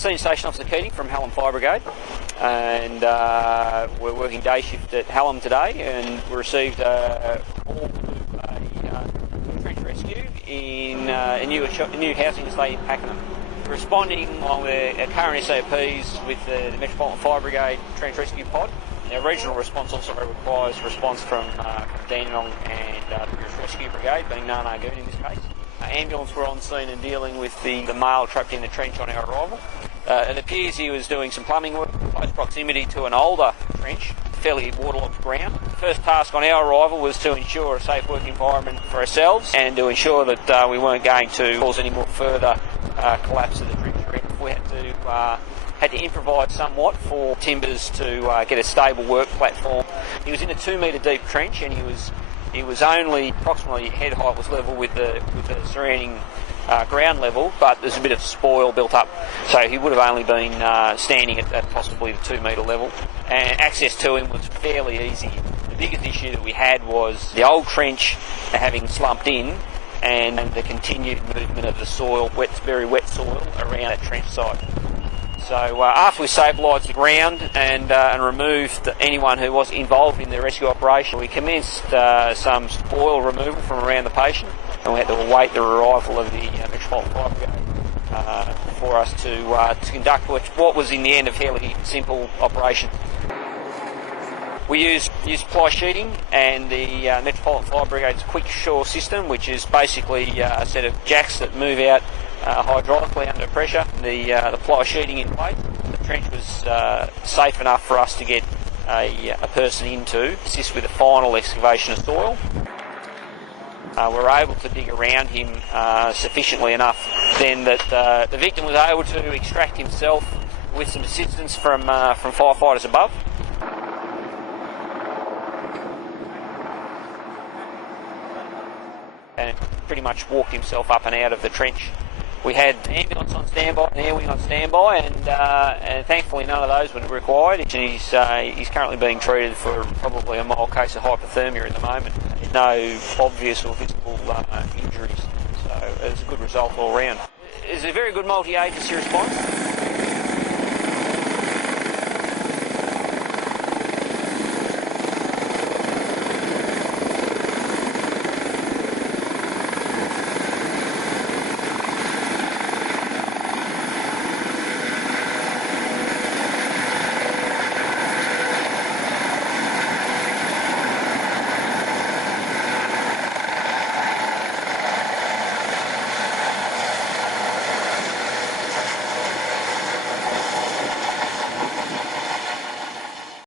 Senior Station Officer Keating from Hallam Fire Brigade, and we're working day shift at Hallam today, and we received a call to a trench rescue in a new housing estate in Pakenham. Responding along with our current SOPs with the Metropolitan Fire Brigade Trench Rescue Pod. Our regional response also requires response from Dandenong and the British Rescue Brigade, being Nana Goon in this case. Ambulance were on scene and dealing with the male trapped in the trench on our arrival. It appears he was doing some plumbing work in close proximity to an older trench, fairly waterlogged ground. The first task on our arrival was to ensure a safe work environment for ourselves and to ensure that we weren't going to cause any more further collapse of the trench. We had to improvise somewhat for timbers to get a stable work platform. He was in a 2 metre deep trench, and he was only approximately head height was level with the surrounding ground level, but there's a bit of spoil built up, so he would have only been standing at possibly the 2 metre level, and access to him was fairly easy. The biggest issue that we had was the old trench having slumped in, and the continued movement of the soil, very wet soil around that trench site. So after we stabilised the ground and removed anyone who was involved in the rescue operation, we commenced some spoil removal from around the patient, and we had to await the arrival of the Metropolitan Fire Brigade for us to conduct what was in the end a fairly simple operation. We used ply sheeting and the Metropolitan Fire Brigade's quick shore system, which is basically a set of jacks that move out hydraulically under pressure. The ply sheeting in place. The trench was safe enough for us to get a person into, assist with the final excavation of soil. We were able to dig around him sufficiently enough then that the victim was able to extract himself with some assistance from firefighters above. And pretty much walked himself up and out of the trench. We had ambulance on standby and air wing on standby, and thankfully none of those were required. And he's currently being treated for probably a mild case of hypothermia at the moment. No obvious or visible injuries, so it's a good result all round. It's a very good multi-agency response.